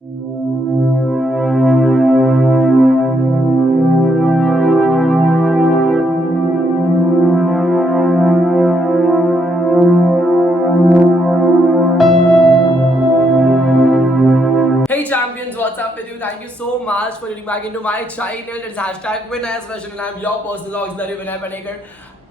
Hey champions, what's up with you? Thank you so much for tuning back into my channel. It's hashtag Winner Special and I'm your personal auxiliary Vinay Panekar.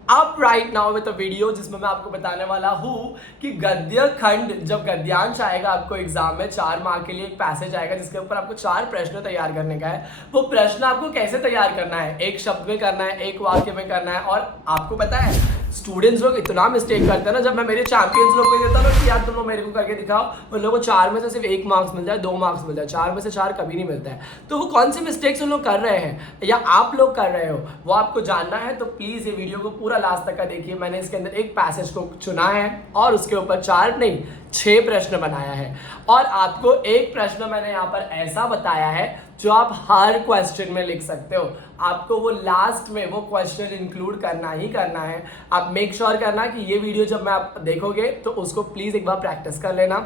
Up right now with a video जिसमें मैं आपको बताने वाला हूँ कि गद्य खंड जब गद्यांश आएगा आपको एग्जाम में 4 मार्क के लिए एक पैसेज आएगा जिसके ऊपर आपको 4 प्रश्न तैयार करने का है। वो प्रश्न आपको कैसे तैयार करना है, एक शब्द में करना है, एक वाक्य में करना है। और आपको पता है स्टूडेंट्स लोग इतना मिस्टेक करते हैं ना, जब मैं मेरे चैंपियंस लोग को देता हूँ कि यार तुम लोग मेरे को करके दिखाओ, उन लोगों को 4 में से सिर्फ 1 मार्क्स मिल जाए, 2 मार्क्स मिल जाए, 4 में से 4 कभी नहीं मिलता है। तो वो कौन सी मिस्टेक्स उन लोग कर रहे हैं या आप लोग कर रहे हो वो आपको जानना है। तो प्लीज ये वीडियो को पूरा लास्ट तक का देखिए। मैंने इसके अंदर एक पैसेज को चुना है और उसके ऊपर 4 नहीं 6 प्रश्न बनाया है और आपको एक प्रश्न मैंने यहाँ पर ऐसा बताया है जो आप हर क्वेश्चन में लिख सकते हो। आपको वो लास्ट में वो क्वेश्चन इंक्लूड करना ही करना है। आप मेक श्योर करना कि ये वीडियो जब मैं आप देखोगे तो उसको प्लीज एक बार प्रैक्टिस कर लेना।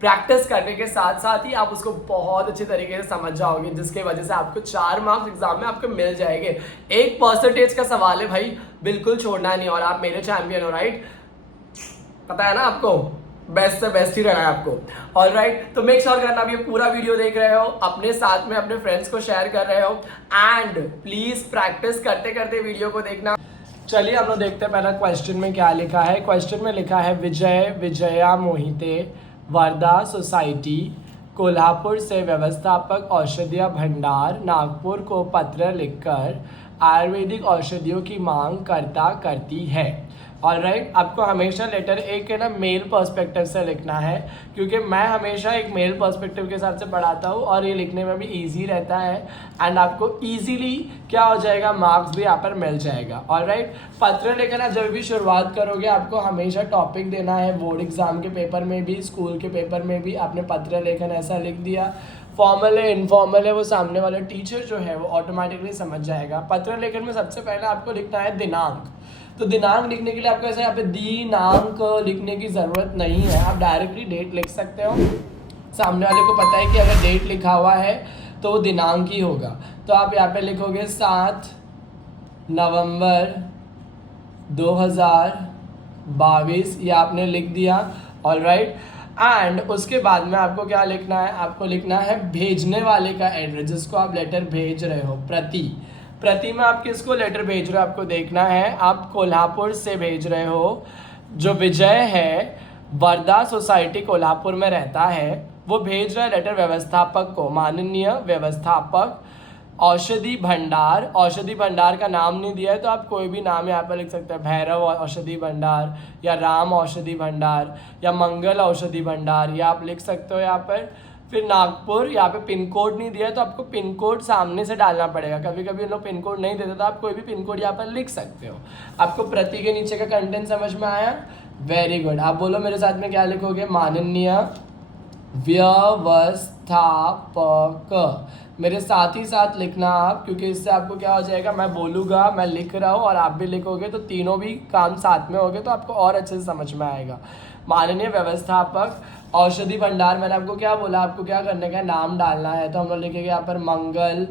प्रैक्टिस करने के साथ साथ ही आप उसको बहुत अच्छे तरीके से समझ जाओगे, जिसके वजह से आपको 4 मार्क्स एग्जाम में आपको मिल जाएंगे। 1% का सवाल है भाई, बिल्कुल छोड़ना नहीं। और आप मेरे चैंपियन हो, राइट? पता है ना आपको, बेस्ट से बेस्ट ही रहना है आपको। ऑलराइट, तो मेक श्योर करना आप ये पूरा वीडियो देख रहे हो, अपने साथ में अपने फ्रेंड्स को शेयर कर रहे हो एंड प्लीज प्रैक्टिस करते करते वीडियो को देखना। चलिए हम लोग देखते हैं पहला क्वेश्चन में क्या लिखा है। क्वेश्चन में लिखा है विजय विजया मोहिते वर्धा सोसाइटी कोल्हापुर से व्यवस्थापक औषधीय भंडार नागपुर को पत्र लिखकर आयुर्वेदिक औषधियों की मांग करता करती है। ऑलराइट, आपको हमेशा लेटर एक है ना मेल पर्सपेक्टिव से लिखना है, क्योंकि मैं हमेशा एक मेल पर्सपेक्टिव के हिसाब से पढ़ाता हूँ और ये लिखने में भी इजी रहता है एंड आपको इजीली क्या हो जाएगा, मार्क्स भी यहाँ पर मिल जाएगा। ऑलराइट, पत्र लेकर आप जब भी शुरुआत करोगे आपको हमेशा टॉपिक देना है। बोर्ड एग्जाम के पेपर में भी, स्कूल के पेपर में भी आपने पत्र लेखन ऐसा लिख दिया, फॉर्मल है इनफॉर्मल है, वो सामने वाला टीचर जो है वो ऑटोमेटिकली समझ जाएगा। पत्र लेखन में सबसे पहले आपको लिखना है दिनांक। तो दिनांक लिखने के लिए आपको ऐसे यहाँ पे दिनांक लिखने की ज़रूरत नहीं है, आप डायरेक्टली डेट लिख सकते हो। सामने वाले को पता है कि अगर डेट लिखा हुआ है तो वो दिनांक ही होगा। तो आप यहाँ पे लिखोगे 7 नवंबर 2022, ये आपने लिख दिया। ऑलराइट, एंड उसके बाद में आपको क्या लिखना है, आपको लिखना है भेजने वाले का एड्रेस, जिसको आप लेटर भेज रहे हो। प्रति में आप किसको लेटर भेज रहे हो आपको देखना है। आप कोल्हापुर से भेज रहे हो, जो विजय है वर्धा सोसाइटी कोल्हापुर में रहता है, वो भेज रहा है लेटर व्यवस्थापक को। माननीय व्यवस्थापक औषधि भंडार, औषधि भंडार का नाम नहीं दिया है तो आप कोई भी नाम यहाँ पर लिख सकते हैं, भैरव औषधि भंडार या राम औषधि भंडार या मंगल औषधि भंडार, या आप लिख सकते हो यहाँ पर। फिर नागपुर, यहाँ पे पिन कोड नहीं दिया है तो आपको पिन कोड सामने से डालना पड़ेगा। कभी कभी लोग पिन कोड नहीं देते तो आप कोई भी पिन कोड यहाँ पर लिख सकते हो। आपको प्रति के नीचे का कंटेंट समझ में आया? Very good. आप बोलो मेरे साथ में क्या लिखोगे, माननीय व्यवस्थापक। मेरे साथ ही साथ लिखना आप, क्योंकि इससे आपको क्या हो जाएगा, मैं बोलूँगा, मैं लिख रहा हूँ और आप भी लिखोगे तो तीनों भी काम साथ में होंगे तो आपको और अच्छे से समझ में आएगा। माननीय व्यवस्थापक औषधि भंडार, मैंने आपको क्या बोला, आपको क्या करने का है, नाम डालना है। तो हम लोग लिखेंगे यहाँ पर मंगल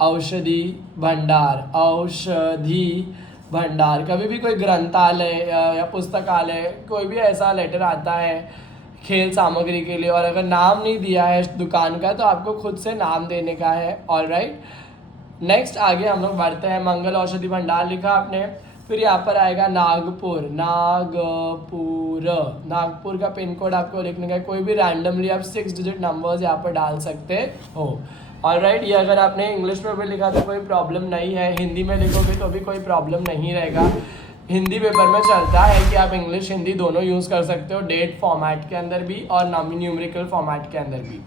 औषधि भंडार, औषधि भंडार। कभी भी कोई ग्रंथालय या पुस्तकालय कोई भी ऐसा लेटर आता है खेल सामग्री के लिए और अगर नाम नहीं दिया है दुकान का तो आपको खुद से नाम देने का है। ऑलराइट, नेक्स्ट आगे हम लोग बढ़ते हैं। मंगल औषधि भंडार लिखा आपने, फिर यहाँ पर आएगा नागपुर। नागपुर का पिन कोड आपको लिखने का है। कोई भी रैंडमली आप 6 डिजिट नंबर्स यहाँ पर डाल सकते हो। ऑलराइट, ये अगर आपने इंग्लिश में भी लिखा तो कोई प्रॉब्लम नहीं है, हिंदी में लिखोगे तो भी कोई प्रॉब्लम नहीं रहेगा। हिंदी पेपर में चलता है कि आप इंग्लिश हिंदी दोनों यूज़ कर सकते हो, डेट फॉर्मेट के अंदर भी और न्यूमेरिकल फॉर्मेट के अंदर भी।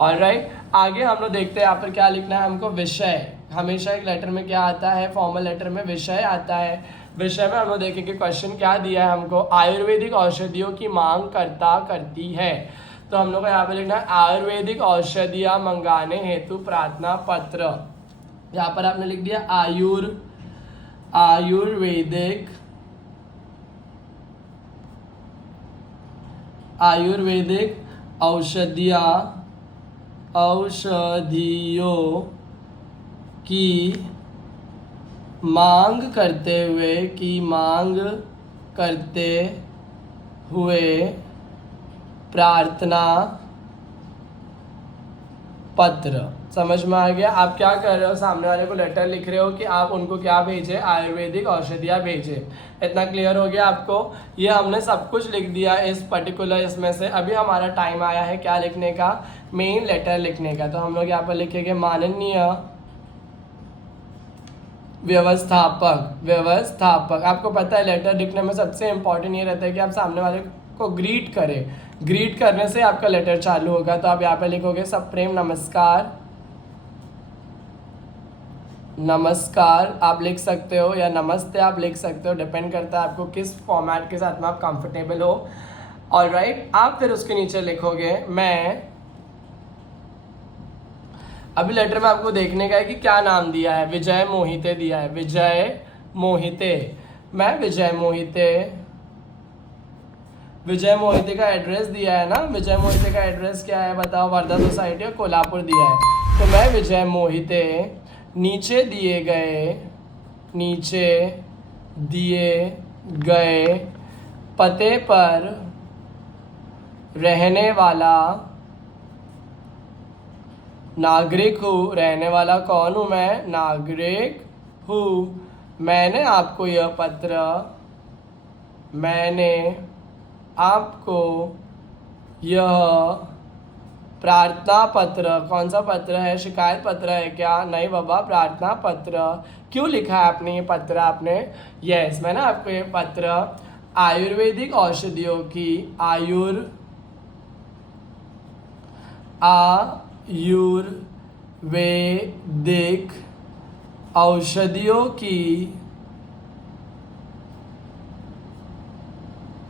ऑलराइट, आगे हम लोग देखते हैं यहाँ पर क्या लिखना है हमको। विषय, हमेशा एक लेटर में क्या आता है, फॉर्मल लेटर में विषय आता है। विषय में हम लोग देखेंगे क्वेश्चन क्या दिया है हमको, आयुर्वेदिक औषधियों की मांग करता करती है। तो हम लोग को यहाँ पे लिखना है आयुर्वेदिक औषधियाँ मंगाने हेतु प्रार्थना पत्र। यहाँ पर आपने लिख दिया आयुर्वेदिक औषधियाँ औषधियों की मांग करते हुए प्रार्थना पत्र। समझ में आ गया? आप क्या कर रहे हो, सामने वाले को लेटर लिख रहे हो कि आप उनको क्या भेजें, आयुर्वेदिक औषधियाँ भेजें। इतना क्लियर हो गया आपको? ये हमने सब कुछ लिख दिया इस पर्टिकुलर इसमें से। अभी हमारा टाइम आया है क्या लिखने का, मेन लेटर लिखने का। तो हम लोग यहाँ पर लिखेंगे माननीय व्यवस्थापक। आपको पता है लेटर लिखने में सबसे इम्पोर्टेंट ये रहता है कि आप सामने वाले को ग्रीट करें। ग्रीट करने से आपका लेटर चालू होगा। तो आप यहाँ पे लिखोगे सप्रेम नमस्कार आप लिख सकते हो, या नमस्ते आप लिख सकते हो, डिपेंड करता है आपको किस फॉर्मेट के साथ में आप कंफर्टेबल हो। ऑलराइट, आप फिर उसके नीचे लिखोगे मैं, अभी लेटर में आपको देखने का है कि क्या नाम दिया है, विजय मोहिते दिया है, विजय मोहिते। मैं विजय मोहिते का एड्रेस दिया है ना। विजय मोहिते का एड्रेस क्या है बताओ? वर्धा सोसाइटी और कोल्हापुर दिया है। तो मैं विजय मोहिते नीचे दिए गए पते पर रहने वाला नागरिक हूँ। रहने वाला कौन हूँ मैं? नागरिक हूँ। मैंने आपको यह प्रार्थना पत्र, कौन सा पत्र है? शिकायत पत्र है क्या? नहीं बाबा, प्रार्थना पत्र। क्यों लिखा है आपने ये पत्र? आपने यस, मैंने आपको ये पत्र आयुर्वेदिक औषधियों की आयुर्वेदिक औषधियों की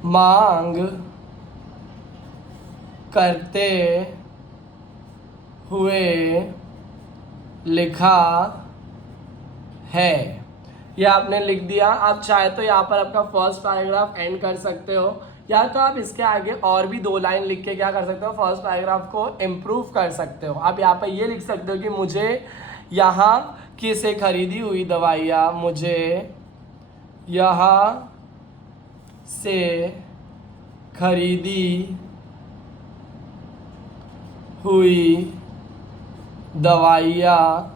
मांग करते हुए लिखा है। यह आपने लिख दिया। आप चाहे तो यहाँ पर आपका फर्स्ट पैराग्राफ एंड कर सकते हो, या तो आप इसके आगे और भी 2 लाइन लिख के क्या कर सकते हो, फर्स्ट पैराग्राफ को इम्प्रूव कर सकते हो। आप यहाँ पर ये लिख सकते हो कि मुझे यहाँ की से खरीदी हुई दवाइयाँ, मुझे यहाँ से खरीदी हुई दवाइयाँ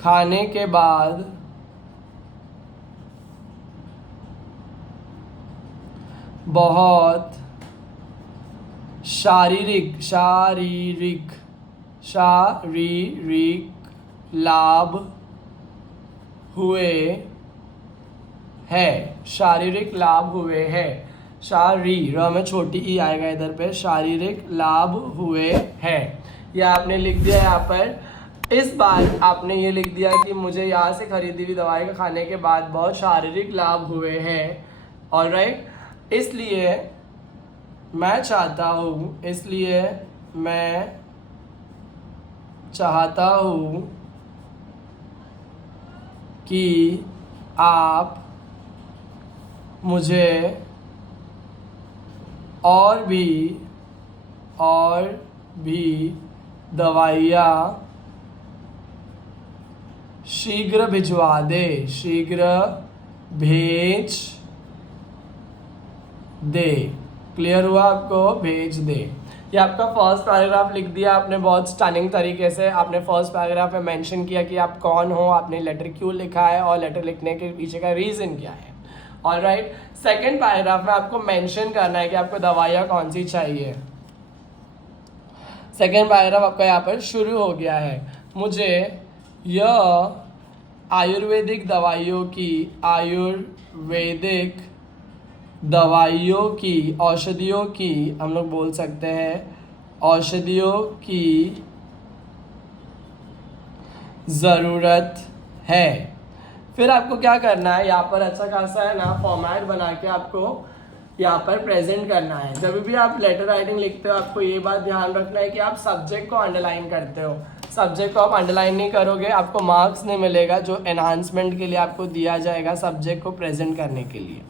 खाने के बाद बहुत शारीरिक लाभ हुए हैं। शारीरिक लाभ हुए हैं। र में छोटी ई आएगा इधर पे। शारीरिक लाभ हुए हैं। यह आपने लिख दिया यहाँ पर। इस बार आपने ये लिख दिया कि मुझे यहाँ से खरीदी हुई दवाई का खाने के बाद बहुत शारीरिक लाभ हुए हैं। ऑलराइट, इसलिए मैं चाहता हूँ कि आप मुझे और भी दवाइयाँ शीघ्र भिजवा दे। क्लियर हुआ आपको? भेज दे। ये आपका फर्स्ट पैराग्राफ लिख दिया आपने बहुत स्टनिंग तरीके से। आपने फर्स्ट पैराग्राफ में मेंशन किया कि आप कौन हो, आपने लेटर क्यों लिखा है और लेटर लिखने के पीछे का रीज़न क्या है। ऑलराइट, सेकंड पैराग्राफ में आपको मेंशन करना है कि आपको दवाइयाँ कौन सी चाहिए। सेकंड पैराग्राफ आपका यहाँ पर शुरू हो गया है। मुझे यह आयुर्वेदिक दवाइयों की औषधियों की हम लोग बोल सकते हैं, औषधियों की ज़रूरत है। फिर आपको क्या करना है, यहाँ पर अच्छा खासा है ना फॉर्मेट बना के आपको यहाँ पर प्रेजेंट करना है। जब भी आप लेटर राइटिंग लिखते हो आपको ये बात ध्यान रखना है कि आप सब्जेक्ट को अंडरलाइन करते हो। सब्जेक्ट को आप अंडरलाइन नहीं करोगे आपको मार्क्स नहीं मिलेगा, जो एनहांसमेंट के लिए आपको दिया जाएगा सब्जेक्ट को प्रेजेंट करने के लिए।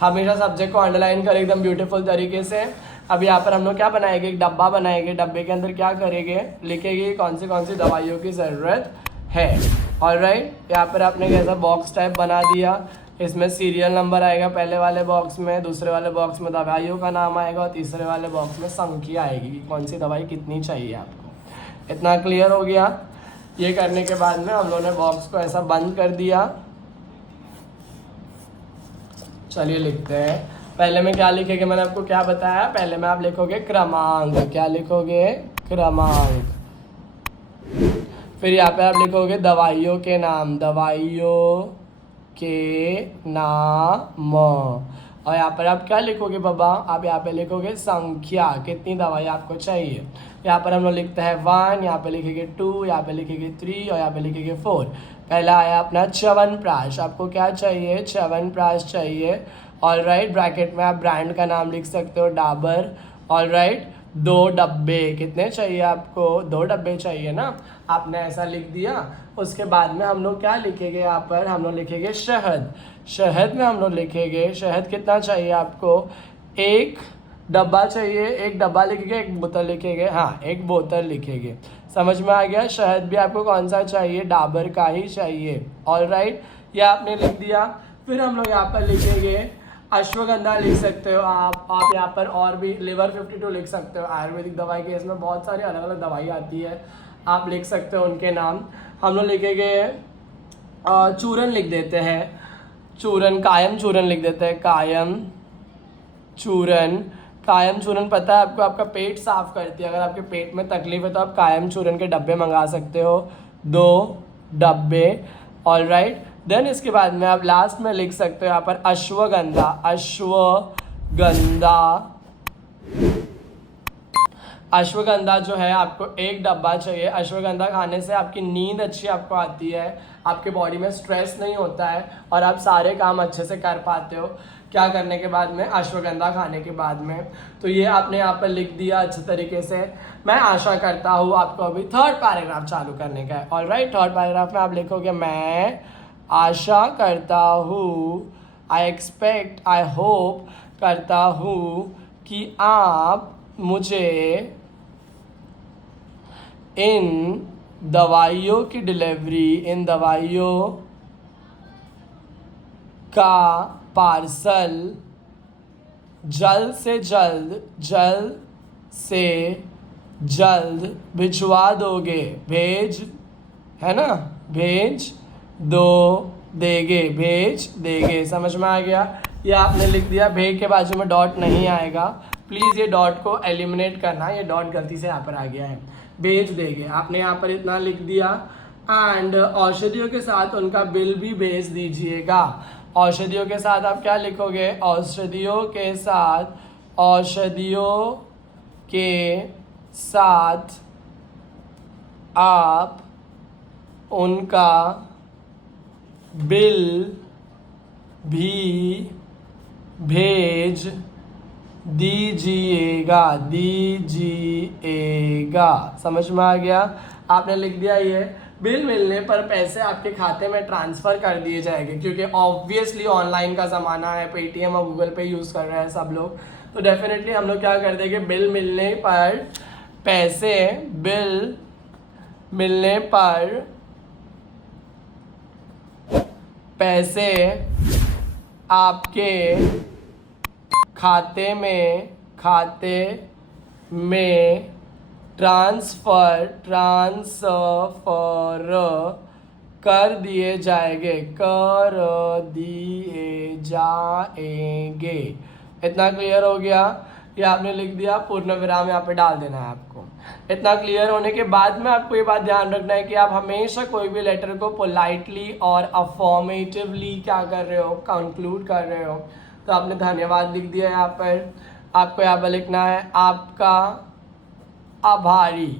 हमेशा सब्जेक्ट को अंडरलाइन करें एकदम ब्यूटीफुल तरीके से। अब यहाँ पर हम लोग क्या बनाएंगे, एक डब्बा बनाएंगे। डब्बे के अंदर क्या करेंगे, लिखेंगे कौन सी दवाइयों की ज़रूरत है। ऑलराइट, यहाँ पर आपने कैसा बॉक्स टाइप बना दिया। इसमें सीरियल नंबर आएगा पहले वाले बॉक्स में, दूसरे वाले बॉक्स में दवाइयों का नाम आएगा और तीसरे वाले बॉक्स में संख्या आएगी कि कौन सी दवाई कितनी चाहिए आपको। इतना क्लियर हो गया। ये करने के बाद में हम लोगों ने बॉक्स को ऐसा बंद कर दिया। चलिए लिखते हैं। पहले में क्या लिखेंगे, मैंने आपको क्या बताया, पहले में आप लिखोगे क्रमांक। क्या लिखोगे, क्रमांक। फिर यहाँ पे आप लिखोगे दवाइयों के नाम, दवाइयों के नाम। और यहाँ पर आप क्या लिखोगे बाबा, आप यहाँ पे लिखोगे संख्या, कितनी दवाई आपको चाहिए। यहाँ पर हम लोग लिखते हैं 1, यहाँ पे लिखेंगे 2, यहाँ पे लिखेंगे 3 और यहाँ पे लिखेंगे 4। पहला आया अपना च्यवनप्राश। आपको क्या चाहिए, च्यवनप्राश चाहिए। ऑलराइट, ब्रैकेट में आप ब्रांड का नाम लिख सकते हो, डाबर। ऑलराइट, 2 डब्बे, कितने चाहिए आपको, 2 डब्बे चाहिए ना, आपने ऐसा लिख दिया। उसके बाद में हम लोग क्या लिखेंगे, यहाँ पर हम लोग लिखेंगे शहद। शहद में हम लोग लिखेंगे, शहद कितना चाहिए आपको, 1 डब्बा चाहिए। 1 डब्बा लिखेंगे, 1 बोतल लिखेंगे, हाँ 1 बोतल लिखेंगे। समझ में आ गया। शहद भी आपको कौन सा चाहिए, डाबर का ही चाहिए। ऑलराइट, ये आपने लिख दिया। फिर हम लोग यहाँ पर लिखेंगे अश्वगंधा, लिख सकते हो आप यहाँ पर और भी लिवर 52 लिख सकते हो। आयुर्वेदिक दवाई के इसमें बहुत सारी अलग अलग दवाई आती है, आप लिख सकते हो उनके नाम। हम लोग लिखेंगे चूरन, लिख देते हैं चूरन, कायम चूरन लिख देते हैं, कायम चूरन। कायम चूरन पता है आपको, आपका पेट साफ करती है। अगर आपके पेट में तकलीफ है तो आप कायम चूरन के डब्बे मंगा सकते हो, 2 डब्बे। ऑलराइट, देन इसके बाद में आप लास्ट में लिख सकते हो यहाँ पर अश्वगंधा। अश्वगंधा, अश्वगंधा जो है आपको 1 डब्बा चाहिए। अश्वगंधा खाने से आपकी नींद अच्छी आपको आती है, आपके बॉडी में स्ट्रेस नहीं होता है और आप सारे काम अच्छे से कर पाते हो। क्या करने के बाद में, अश्वगंधा खाने के बाद में। तो ये आपने यहाँ पर लिख दिया अच्छे तरीके से। मैं आशा करता हूँ आपको अभी 3rd पैराग्राफ चालू करने का है। ऑलराइट, 3rd पैराग्राफ में आप लिखोगे मैं आशा करता हूँ, आई एक्सपेक्ट, आई होप करता हूँ कि आप मुझे इन दवाइयों की डिलीवरी, इन दवाइयों का पार्सल जल्द से जल्द भिजवा दोगे। भेज है ना, भेज देगे। समझ में आ गया। ये आपने लिख दिया। भेज के बाजू में डॉट नहीं आएगा, प्लीज़ ये डॉट को एलिमिनेट करना, ये डॉट गलती से यहाँ पर आ गया है। भेज देंगे, आपने यहाँ पर इतना लिख दिया। एंड औषधियों के साथ उनका बिल भी भेज दीजिएगा। औषधियों के साथ आप क्या लिखोगे, औषधियों के साथ आप उनका बिल भी भेज दीजिएगा। समझ में आ गया। आपने लिख दिया ये बिल मिलने पर पैसे आपके खाते में ट्रांसफ़र कर दिए जाएंगे, क्योंकि ऑब्वियसली ऑनलाइन का ज़माना है, पेटीएम और गूगल पे यूज़ कर रहे हैं सब लोग। तो डेफिनेटली हम लोग क्या कर देंगे, बिल मिलने पर पैसे आपके खाते में ट्रांसफ़र कर दिए जाएंगे। इतना क्लियर हो गया। ये आपने लिख दिया, पूर्ण विराम यहाँ पे डाल देना है आपको। इतना क्लियर होने के बाद में आपको ये बात ध्यान रखना है कि आप हमेशा कोई भी लेटर को पोलाइटली और अफॉर्मेटिवली क्या कर रहे हो, कंक्लूड कर रहे हो। तो आपने धन्यवाद लिख दिया। यहाँ पर आपको यहाँ पर लिखना है आपका आभारी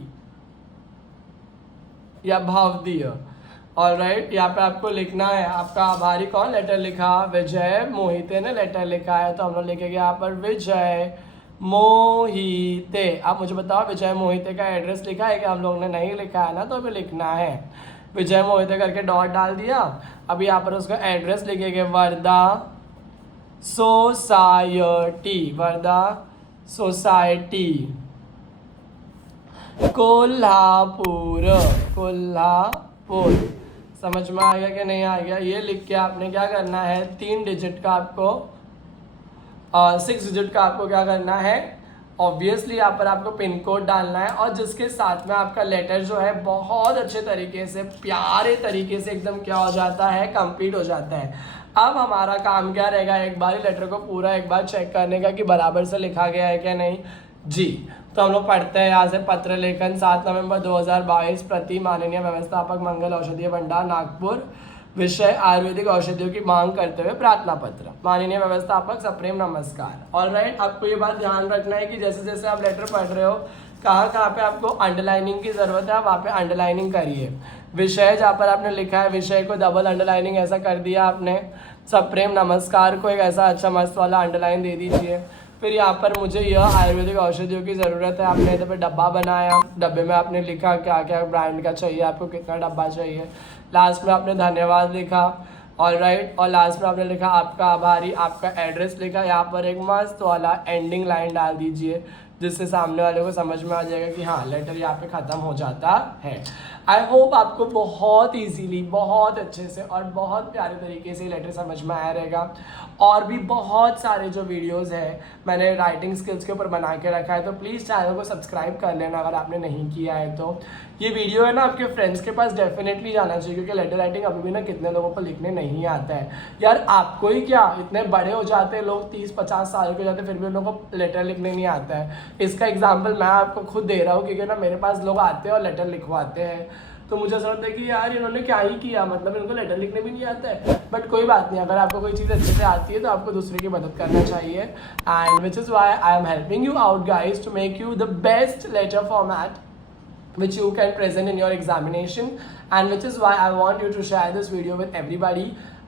या भावदीय। ऑलराइट, यहाँ पे आपको लिखना है आपका आभारी कौन, लेटर लिखा विजय मोहिते ने लेटर लिखा है, तो हम लोग लिखेंगे यहाँ पर विजय मोहिते। आप मुझे बताओ विजय मोहिते का एड्रेस लिखा है कि हम लोग ने नहीं लिखा है ना, तो अभी लिखना है विजय मोहिते करके डॉट डाल दिया। अभी यहाँ पर उसका एड्रेस लिखेंगे वर्धा सोसाइटी, वर्धा सोसाइटी कोल्हापुर, कोल्हापुर। समझ में आ गया कि नहीं आ गया? ये लिख के आपने क्या करना है, 3 डिजिट का आपको 6 डिजिट का आपको क्या करना है, ऑब्वियसली यहाँ पर आपको पिन कोड डालना है और जिसके साथ में आपका लेटर जो है बहुत अच्छे तरीके से, प्यारे तरीके से एकदम क्या हो जाता है, कंप्लीट हो जाता है। अब हमारा काम क्या रहेगा, एक बार लेटर को पूरा एक बार चेक करने का कि बराबर से लिखा गया है क्या नहीं जी। तो हम लोग पढ़ते हैं यहाँ से, पत्र लेखन 7 नवंबर 2022 प्रति माननीय व्यवस्थापक मंगल औषधीय भंडार नागपुर, विषय आयुर्वेदिक औषधियों की मांग करते हुए प्रार्थना पत्र। माननीय व्यवस्थापक सप्रेम नमस्कार। ऑलराइट, आपको ये बात ध्यान रखना है कि जैसे जैसे आप लेटर पढ़ रहे हो, कहाँ कहाँ पे आपको अंडरलाइनिंग की जरूरत है, वहाँ पे अंडरलाइनिंग करिए। विषय जहाँ पर आपने लिखा है, विषय को डबल अंडरलाइनिंग ऐसा कर दिया आपने। सप्रेम नमस्कार को एक ऐसा अच्छा मस्त वाला अंडरलाइन दे दीजिए। फिर यहाँ पर मुझे यह आयुर्वेदिक औषधियों की ज़रूरत है, आपने इधर पे डब्बा बनाया, डब्बे में आपने लिखा क्या क्या ब्रांड का चाहिए, आपको कितना डब्बा चाहिए। लास्ट में आपने धन्यवाद लिखा, ऑलराइट, और लास्ट में आपने लिखा आपका आभारी, आपका एड्रेस लिखा। यहाँ पर एक मस्त वाला एंडिंग लाइन डाल दीजिए जिससे सामने वाले को समझ में आ जाएगा कि हाँ लेटर यहाँ पे ख़त्म हो जाता है। आई होप आपको बहुत इजीली, बहुत अच्छे से और बहुत प्यारे तरीके से लेटर समझ में आया रहेगा। और भी बहुत सारे जो वीडियोस हैं मैंने राइटिंग स्किल्स के ऊपर बना के रखा है, तो प्लीज़ चैनल को सब्सक्राइब कर लेना अगर आपने नहीं किया है तो। ये वीडियो है ना आपके फ्रेंड्स के पास डेफिनेटली जाना चाहिए, क्योंकि लेटर राइटिंग अभी भी ना कितने लोगों को लिखने नहीं आता है यार। आपको ही क्या, इतने बड़े हो जाते हैं लोग, 30-50 साल के हो जाते हैं, फिर भी उन लोगों को लेटर लिखने नहीं आता है। इसका एग्जाम्पल मैं आपको खुद दे रहा हूँ, क्योंकि ना मेरे पास लोग आते हैं और लेटर लिखवाते हैं, तो मुझे ऐसा लगता है कि यार इन्होंने क्या ही किया, मतलब इनको लेटर लिखने भी नहीं आता है। बट कोई बात नहीं, अगर आपको कोई चीज़ अच्छे से आती है तो आपको दूसरे की मदद करना चाहिए। And which is why I am helping you out guys to make you the best letter format which you can present in your examination, and which is why I want you to share this video with everybody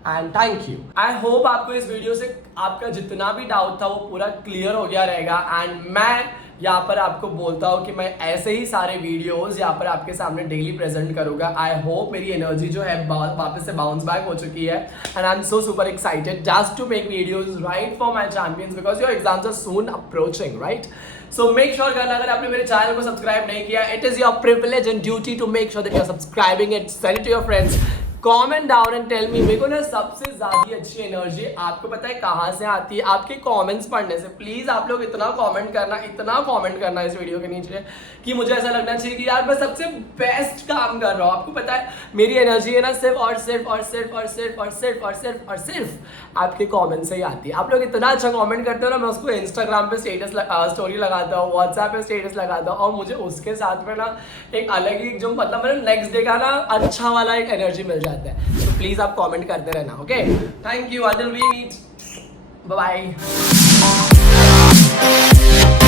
and thank you. I hope आपको इस video से आपका जितना भी doubt था वो पूरा clear हो गया रहेगा। एंड मैं यहाँ पर आपको बोलता हूँ कि मैं ऐसे ही सारे वीडियोस यहाँ पर आपके सामने डेली प्रेजेंट करूँगा। आई होप मेरी एनर्जी जो है वापस से बाउंस बैक हो चुकी है, and I am so super excited just to make videos right for my champions, because your exams are soon approaching, right. So make sure करना, अगर आपने मेरे चैनल को सब्सक्राइब नहीं किया, it is your privilege and duty to make sure that you are subscribing it, send it to your friends, comment down and tell me. मेरे को ना सबसे ज्यादा अच्छी एनर्जी आपको पता है कहाँ से आती है, आपके कमेंट्स पढ़ने से। प्लीज आप लोग इतना कमेंट करना इस वीडियो के नीचे कि मुझे ऐसा लगना चाहिए कि यार मैं सबसे बेस्ट काम कर रहा हूँ। आपको पता है मेरी एनर्जी है ना सिर्फ और सिर्फ आपके कमेंट से ही आती है। आप लोग इतना अच्छा कमेंट करते हो ना, मैं उसको इंस्टाग्राम पे स्टोरी लगाता हूँ, व्हाट्सएप पे स्टेटस लगाता हूँ, और मुझे उसके साथ में ना एक अलग ही जो मतलब मैंने नेक्स्ट डे का ना अच्छा वाला एक एनर्जी मिल जाता है। तो प्लीज आप कमेंट करते रहना, okay. Thank you, until we meet, bye bye.